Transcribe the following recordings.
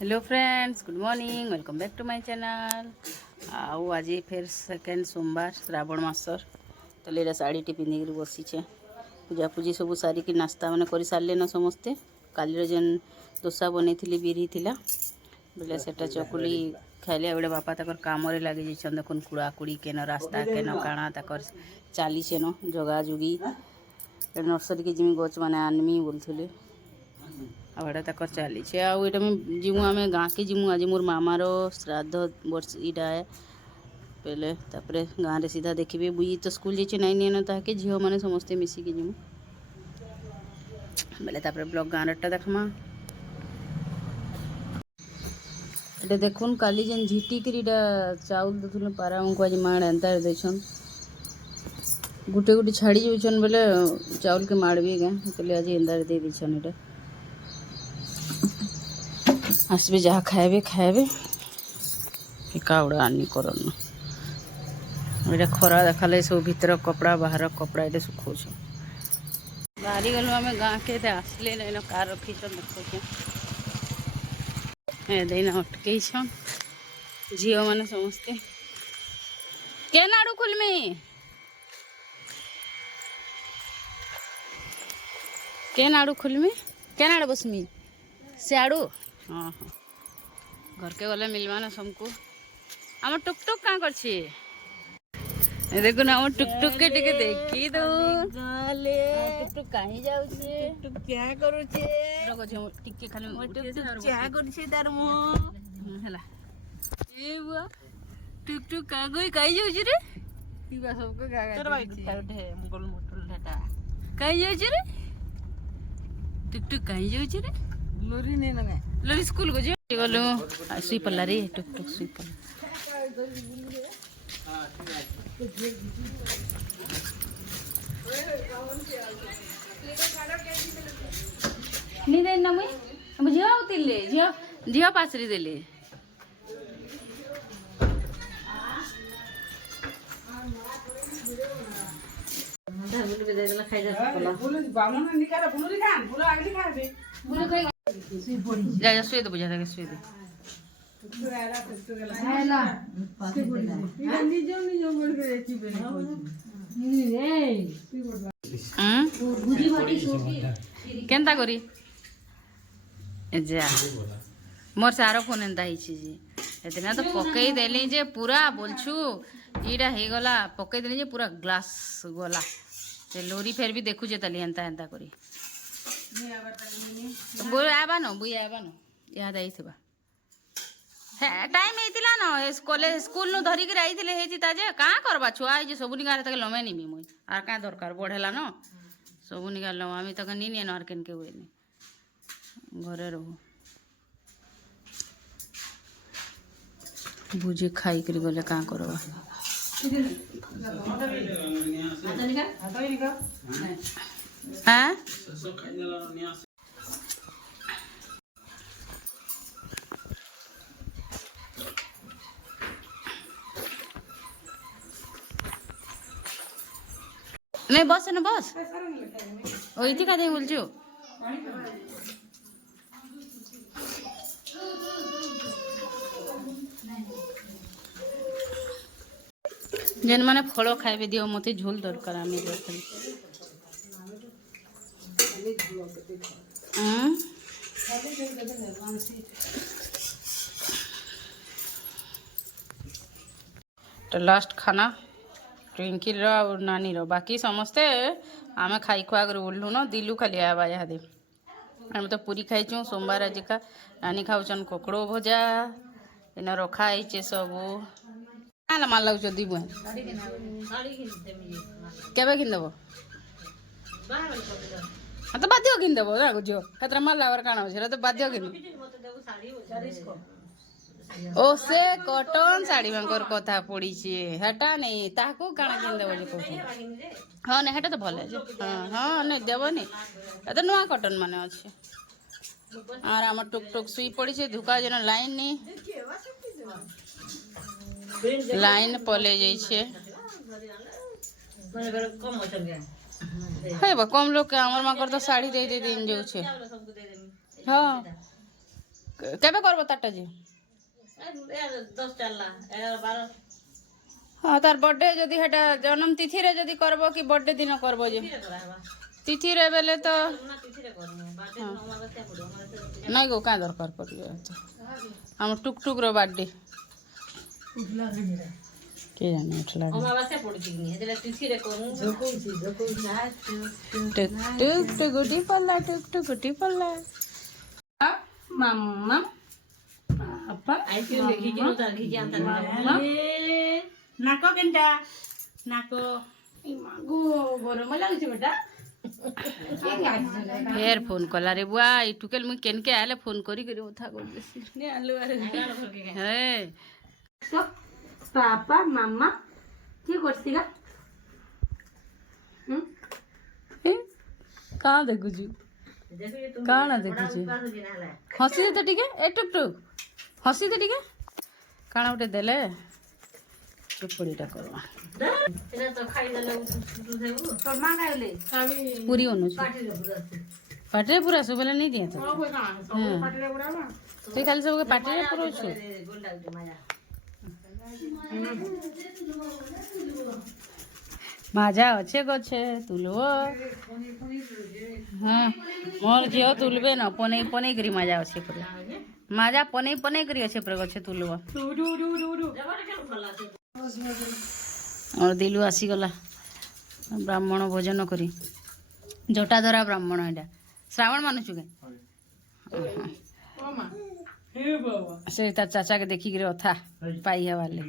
Hello friends, good morning, welcome back to my channel. आज फिर second सोमवार श्रावण मासर तो लेरा शाढ़ी पिंधिक बसीचे पूजापूजी सब सारिकी नास्ता मैंने कर सारे न समस्ते। कालीर जेन दोसा बनई बिरी थिला बोले सेटा चकुली खाइले बड़े बापा तक काम लगे जान। देखुन कुड़ाकुड़ी केन रास्ता केन काଣା तक चलीचे न जगा जुगी नर्सरी के जिमी गच मैंने आनमी बोलते आड़ा तक चली आईटा जीमु आम गाँ के जीमु। आज मोर मामार श्राद्ध वर्ष इटा है पहले तापर गाँव में सीधा देखिए बुई तो स्कूल जाइए नाई नियन ताके झील मैंने समस्ते मिसिकी जीमु बेले तापर ब्लॉग गाँवटा देखमा। ये देखुन काली जेन झिटिकी चाउल दूल पारा को आज माड़ एंता देछन गुटे गुटे छाड़ी जाऊन बेले चाउल के माड़ भी गए तो आज एंदा दे दीछन। इटा आसबे जहाँ खाए खाए काउड़ा आनी करन ये खरा देखा सब भीतर कपड़ा बाहर कपड़ा ये सुखो बाहरी गलु आम गाँ के आसले न कार रखी देखो अटके झील मैंने समस्ते केन आड़ू खुलमी केन आड़ू खुलमी केन आड़ बसमी से आड़ू। हाँ हाँ घर के गले मिलवा ना सबको। आम टुकटुक क्या कर देखो ना आम टुकटुक के टिके देखी दो टुकटुक कहीं जाऊ टुकटुक क्या करूचे रगो जे टिके खाली टुकटुक क्या करछे तार मो हला ए बुआ टुकटुक का गई कहीं जाऊ रे पीवा सबको गागा तोर भाई तार ढे मुगल मोटल ढेटा कहीं जाऊ रे टुकटुक कहीं जाऊ रे लोरी ने लगे लोरी स्कूल को जो गलो सुई पल्ला रे टुकटुक सुई पल्ला नहीं दे ना मुई झियो उतिले झियो झियो पासरी देले जा जा सुई दे बुझा दे सुई दे केनता करी जा मोर सारो फोन एंता हिना तो पकई देली जे पूरा बोलछु इटा हे गला पकई देली जे पूरा ग्लास गला से लोरी फेर भी देखु जे तली एंता एंता करी बोल आबा न बुई आबा न याद आईथिबा टाइम हेतिला न कॉलेज स्कूल नु धरी के आइथिले हेतिता जे का करबा छुआ जे सब निगार तक लमे निमी मुई आर का दरकार बढ़ेला न सब निगार लो आमी तक नी ने नर केन के होइनी घरे रहू बुझे खाई कर गले का करबा हाँ नहीं बस है ना बस ओ इति का दे बोलछु जेन माने फल खाइबे दियो मते झोल दरकार आमी देखली तो लास्ट खाना ट्विंकिल रो और नानी रो बाकी समस्ते आमे खाई खुआ कर उल्लू न दिलू खाली आवा यादे आम तो पूरी खाइचु सोमवार आज का नानी खाऊचन कोकड़ो भजा इन रखा है सब ना माल लगुच दी बुआ केबे किन देबो हाँ तो बाध्य किन देबो ना गुजो हतरा माल लावर काना होछे तो बाध्य किन ओ से कॉटन साड़ी मांकर कथा पड़ी छे हटा नहीं ताको काना किन देबो जे कहू हां ने हटा तो भले जे हां हां ने देबो नहीं तो नुआ कॉटन माने अछि आर हमर टुक टुक सुई पड़ी छे धुका जन लाइन नहीं लाइन पले जाई छे है बा कम लोग के हमर मां कर तो साड़ी दे दे दिन जो छे हां केबे करबो ताटा जी 10 चालला 12 हाँ तार बर्थडे जदि हेटा जन्म तिथि रे जदि करबो कि बर्थडे दिन करबो जे तिथि रे बेले तो नहीं गो का दरकार पड़ियो हम टुक टुक रो बर्थडे के जाने उठला अमावास्या पड़छि नि हेतले तिथि रे करू टुक टुक टुक गुटी पल्ला टुक टुक गुटी पल्ला मम्मा पापा आइसक्रीम घिचिनु त घिचि आन्ता नाको केनटा नाको ई मागो गरम लागछ बेटा फेर फोन कला रे बुआ ई टुकेल मुई केनके आले फोन करी करी उठा कर देसी ने आलू अरे हे तो पापा मम्मा की करसीगा कहाँ देखुछु कहाँ देखुछु हसी दे तो ठीक है ए टुक टुक हसी दे ठीक है काना उठे देले चुपड़ीटा करवा एना तो खाइ देले उठेबु तो मां गाइले पूरी होनु पाटे पूरा सब बेला नहीं दिया तो पाटले बुरावा तो खाली सब पाटे पूरा छु गोंडा उठे माया माझा अच्छे गछे तुलबो हाँ मोर झियो तुलबे न पने पने करी माझा अच्छे पूरा माझा पने पने करी अच्छे पूरा गछे तुलबो और दिलु आसी गला ब्राह्मण भोजन करी जटाधरा ब्राह्मण एटा श्रावण मानुछु के से तार चाचा के देखी गिरे अथा पाई है वाले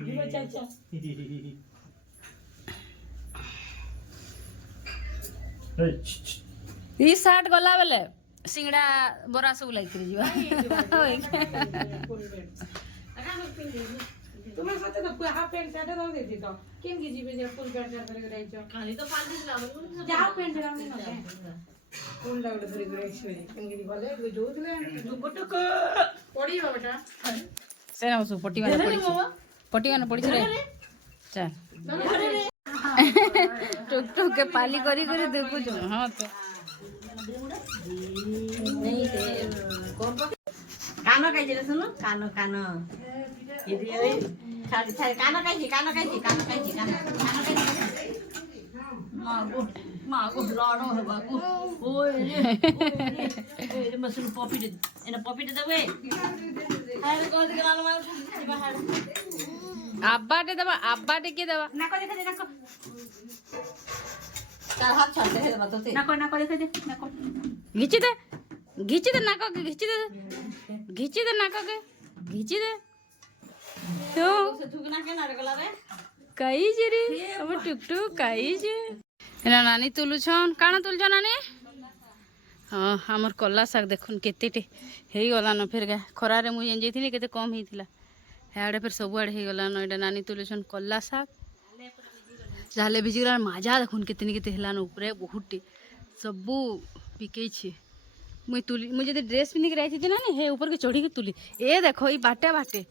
ई साठ गला बेले सिंगड़ा बरा सब लाइक करी जीवा तुम्हारे साथे तो हाफ पैंट शर्ट दो देती तो केम की जीबे जे फुल पैंट शर्ट करे रही छ खाली तो 5 दिन लाव जाओ पैंट शर्ट में न फुल लाउड करे करे छे केम की बोले तू जोतले दुपटक पड़ी बेटा से ना सु पट्टी वाला पड़ी रे चल टुक टुक के पाली करी करी देखु जो हां तो नहीं ते कानो काई जे सुनो कानो कानो इदी ओइ छाड़ी छाड़ी कानो काई मागो लडो हे बाबू ओए रे मसुल पॉपी दे एना पॉपी दे देबे हाय को दे कानो मार बाहर अब्बा के देबा नाको देखा दे नाको तार हाथ छाड़ दे बात होते नाको देखा दे नाको घिची दे नाको के घिची दे नाको के घिची दे तो थुकना के नारे गला रे काई जे रे अब टुक टुक काई जे एना नानी तुलुछन काना तुलछ नानी हाँ हमर कल्ला शाग देखुन केतेटे हेई गला न फिर गा खरा रे मु जेन जेथिनी केते कम हेतिला हेआडे फिर सब आड़े हेई गला न एटा नानी तुलुछन कल्ला शाग जाले भिजिगला माजा देखुन केतनी केते हेला न ऊपरे बहुतटे सबु पिकै छी मुई जदि ड्रेस पिन्हि के रही थी ना हे ऊपर के चढ़ी के तुली ए देखो ई बाटे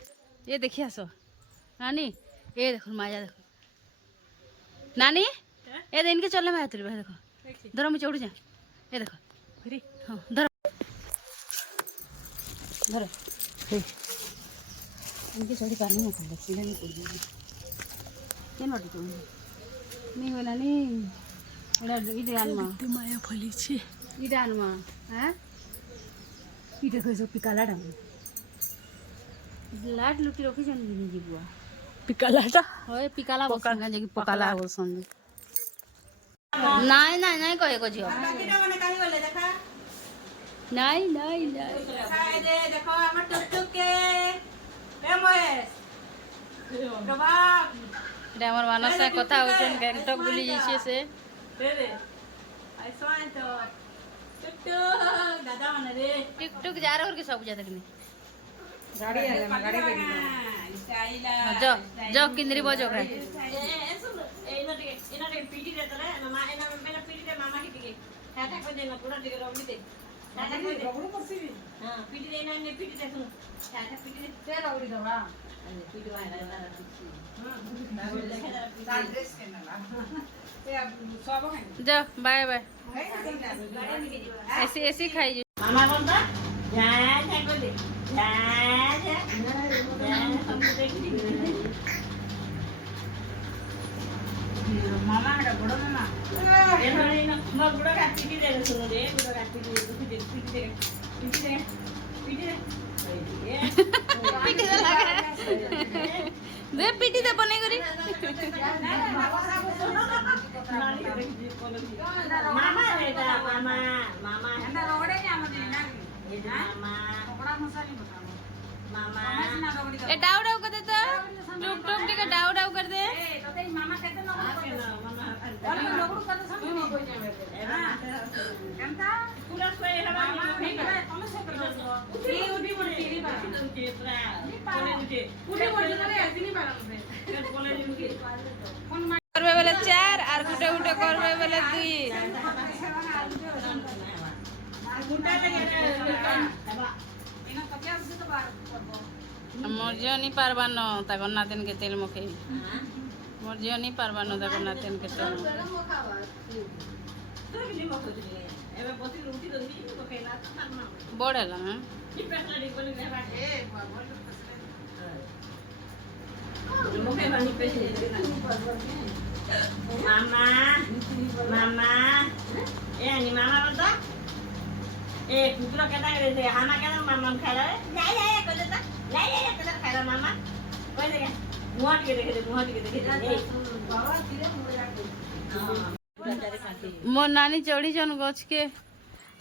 ये देखी आस नानी ए देखो माजा देखो नानी ए दिन के चलने में तुली देखो धर मुझे चढ़ू जा ए देखो हाँ धर इनके चढ़ी पानी में खाले सीधा नहीं पड़ जाएगी क्या नोटी तुम नहीं होला नहीं इधर आनमा माया फली छे इधर आनमा हाँ इधर कोई सब पिकाला डाल लाट लुटी रखी जन नहीं जीबुआ पिकालाटा होय पिकाला बसंगा जे पकाला बसंगे नहीं कहे को जियो माने काहे बोले देखा नहीं खाए दे देखो हमर टुक के ए महेश कबाब रे हमर मानस से कथा होचन गैंगटॉक बुली जइसे से रे आई सोन तो टुक दादा माने रे टिकटुक जा रहा और के सब जाते कि गाड़ी आ गाड़ी पे जो किंदरी बजो है एना पीटी दे तले मामा एना मेरा पीटी दे मामा की टिके टाटा को देना पूरा टिके रोबी दे टाटा को दे बबड़ू करसी हां पीटी दे एना ने पीटी दे सुन टाटा पीटी दे ते रोबी दवा अरे पीटी वाला हां ड्रेस के ना ए अब सब है जा बाय बाय ऐसे खाई मामा बोलता जा को दे ମାମା ଏଟା ବଡ଼ ମାମା दे पिटी दे बने करी मामा बेटा मामा मामा मामा ए डाउ डाउ कर दे तो टुक टुक के डाउ डाउ कर दे करबे वाला 4 और गुटे गुटे करबे वाला 2 मोर जियो नहीं पारबान ताको नातिन के तेल मुखे मोर जियो नहीं पारबान ताको नातिन के तेल बड़ेला हां मामा मामा ए अनि मामा बोल्दा ए कुकुर केटा गरे आमा केटा मामा खाइला लाई लाई कहिले त लाई लाई कहिले खाइला मामा कहिले के मुहाट के देखे बाबा तिरे मोर नानी चढ़ी जन गछ के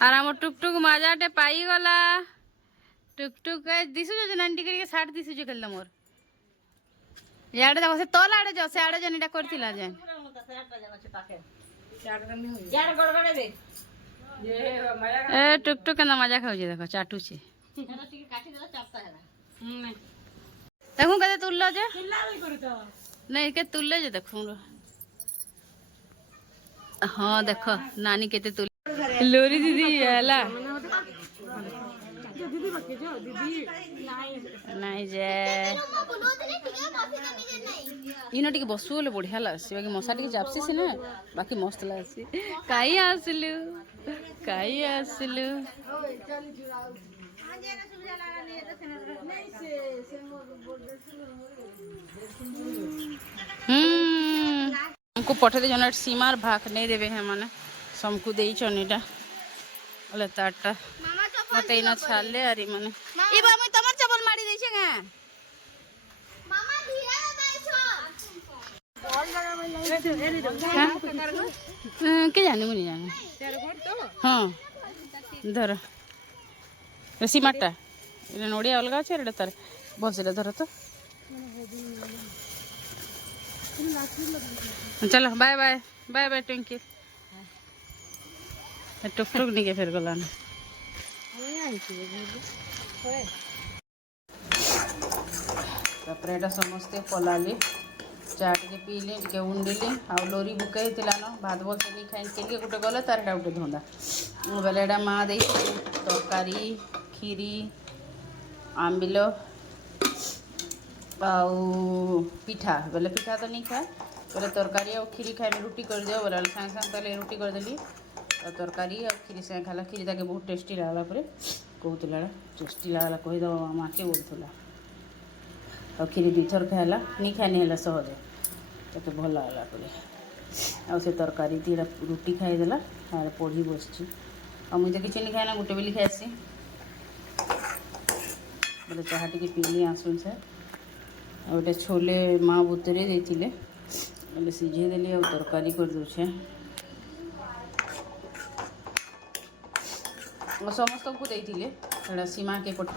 और आम टुकटुक मजाटे पाई गला टुकटुक दिशु जो नानी टिके साठ दिशु जो खेल मोर याडे देखो से तल आड़े जो से आड़े जन इटा करथिला जे यार गड़गड़े दे ए टुकटुक के मजा खाउ जे देखो चाटू छे काटी देला चापता है देखू कते तुल्लो जे चिल्ला भी करू तो नहीं के तुल्ले जे देखू हाँ देखो नानी केते तुल लोरी दीदी हैला नहीं जे इनो टिके बसु बोले बढ़िया लागसी बाकी मसा टिके जापसी से ना बाकी मस्त लागसी काई आसलु हमको पठे दे जन सीमार भाग नहीं देवे है माने समकु देई चनीटा बोले ताटा मते इना छाले अरे माने ई बा मैं तमर चपल मारी देई छे गा मामा धीरे बैठो के जाने मुनी जाने हां धर रसी माटा इने नोडिया अलगा छे रेडा तार बसले धर तो चलो बाय बाय बाय बाय ट्विंकी टुक टुक नहीं के फिर गलान तापर एटा समस्ते पलाली चा टिके पीली टिके उंडिली आ लोरी बुकई थिला न भात बोल से नहीं खाइन के लिए गुटे गले तार एटा गुटे धंदा बेले एटा माँ दे तरकारी खीरी आंबिल आउ पिठा बेले पिठा तो नहीं खाए बोले तरकारी और खीरी खाए रुटी कर दियो बोले सांग सांग पहले रुटी कर देली और तरकारी और खीरी सांग खाला खीरी ताके बहुत टेस्टी लागला परे कहूला टेस्टी लागला कहीद मामा के बोलूला और खीरी दुई थर खाला नहीं खाए नहीं सहजे तो भल लागला परे से तरकारी तीन रुटी खाईदेला पढ़ी बस मुझे तो किसी नहीं खाए ना गोटे बेली खाएसी बोले चाह टी पीली आसुन से गोटे छोले माँ बुतरे देते बोले सीझे देली और तरकारी कर दूचे समस्त को देते सीमा के पट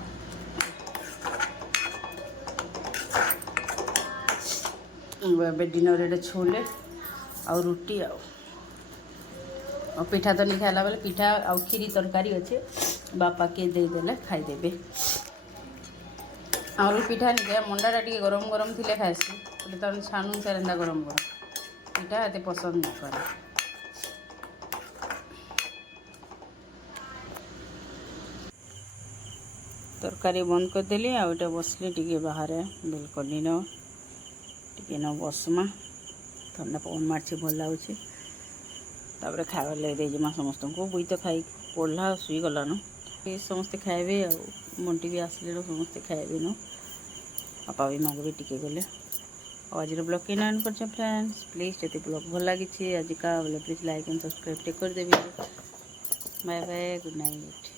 डिनर एटे छोले और रुटी और पिठा तो नहीं खाला बेले पिठा और खीरी तरकारी अच्छे बापा के देदेले खाईदेवे आम पिठा नहीं खाए मंडाटा टे गरम गरम थी खाएसी बोले तो छाणु से गरम गरम पिठा एत पसंद नहीं करे तरकारी बंद करदेली आटा बसली टे बाहर बेलकनी न टे न बसमा ठंडा पवन मार्चे भल लगुच खाइबार लगे देमा समस्त को बुई तो खाई पढ़ला शुईगलान समस्ते खाइबे आ बंटी भी आसले समस्ते खाइबे नु बापा भी मांगे टिके गले। आज ब्लॉग के एंड कर फ्रेंड्स प्लीज जब ब्लॉग भल लगी आज का बोले प्लीज लाइक एंड सब्सक्राइब कर देवी। Bye bye good night.